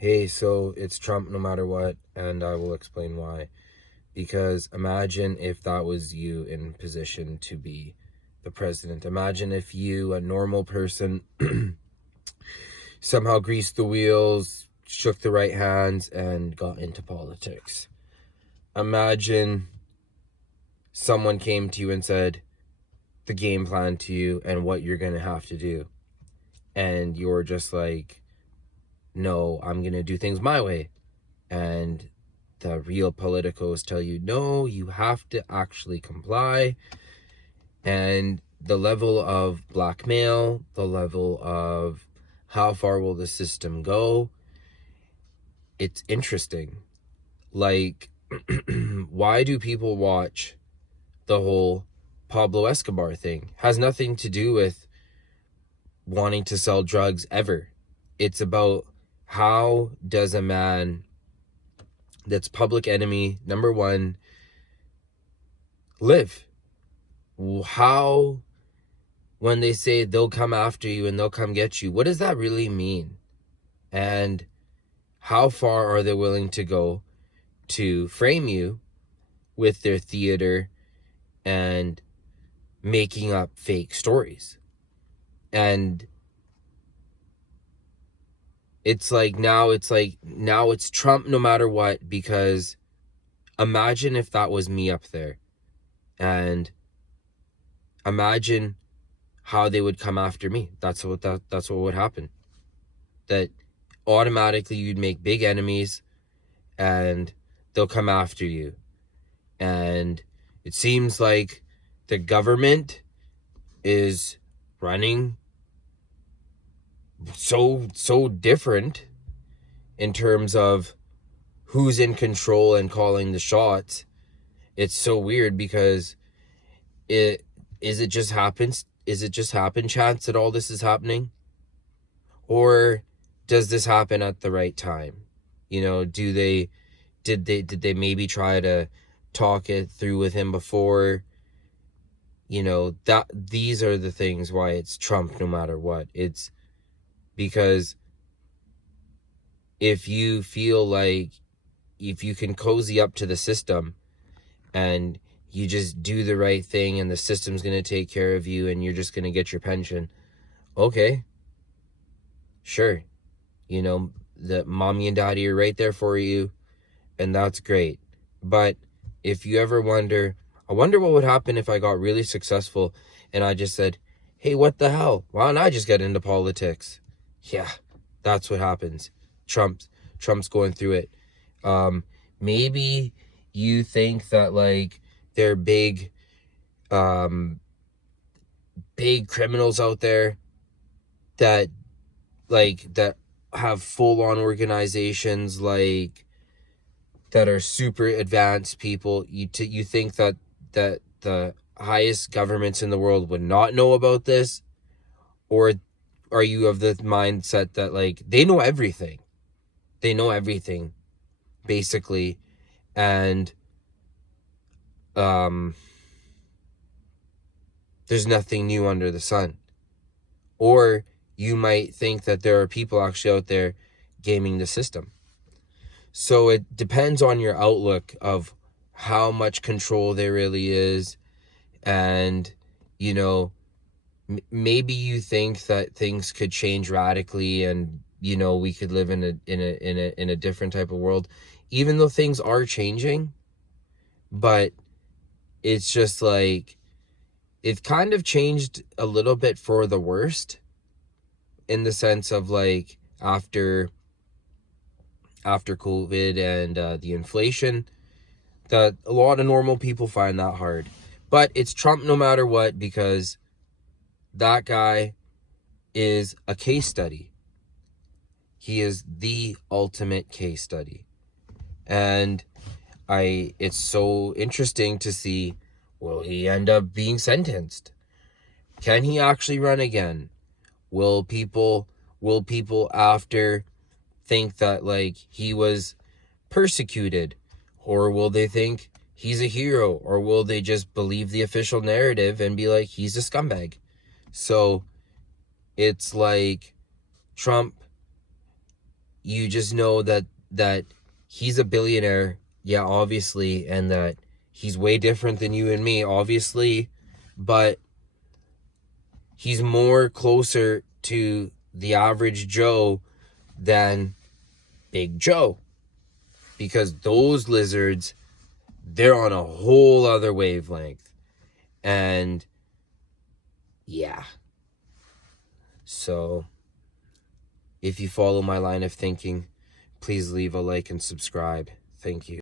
Hey, so it's Trump no matter what, and I will explain why. Because imagine if that was you in position to be the president. Imagine if you, a normal person, somehow greased the wheels, shook the right hands, and got into politics. Imagine someone came to you and said the game plan to you and what you're going to have to do. And you're just like, no, I'm going to do things my way. And the real politicos tell you, no, you have to actually comply. And the level of blackmail, the level of how far will the system go, it's interesting. Like, why do people watch the whole Pablo Escobar thing? Has nothing to do with wanting to sell drugs ever. It's about how does a man that's public enemy number one live? How, when they say they'll come after you and they'll come get you, what does that really mean? And how far are they willing to go to frame you with their theater and making up fake stories? And it's now it's Trump no matter what, because imagine if that was me up there, and imagine how they would come after me. That's what would happen. That automatically you'd make big enemies and they'll come after you. And it seems like the government is running so different in terms of who's in control and calling the shots. It's so weird because it just happen chance that all this is happening? Or does this happen at the right time? Did they maybe try to talk it through with him before? That these are the things why it's Trump no matter what. It's because if you feel like if you can cozy up to the system and you just do the right thing and the system's going to take care of you and you're just going to get your pension, okay, sure. The mommy and daddy are right there for you, and that's great. But if you ever I wonder what would happen if I got really successful and I just said, hey, what the hell? Why don't I just get into politics? Yeah, that's what happens. Trump's going through it. Maybe you think that they're big criminals out there that that have full-on organizations that are super advanced people. You think that the highest governments in the world would not know about this? Or are you of the mindset that they know everything? They know everything, basically. And there's nothing new under the sun. Or you might think that there are people actually out there gaming the system. So it depends on your outlook of how much control there really is. And, maybe you think that things could change radically and, we could live in a different type of world, even though things are changing. But it's just it's kind of changed a little bit for the worst, in the sense of after COVID and the inflation, that a lot of normal people find that hard. But it's Trump no matter what, because that guy is a case study. He is the ultimate case study. And it's so interesting to see, will he end up being sentenced? Can he actually run again? Will people after think that he was persecuted? Or will they think he's a hero? Or will they just believe the official narrative and be like, he's a scumbag? So it's Trump, you just know that he's a billionaire, yeah, obviously, and that he's way different than you and me, obviously, but he's more closer to the average Joe than Big Joe. Because those lizards, they're on a whole other wavelength. And yeah. So if you follow my line of thinking, please leave a like and subscribe. Thank you.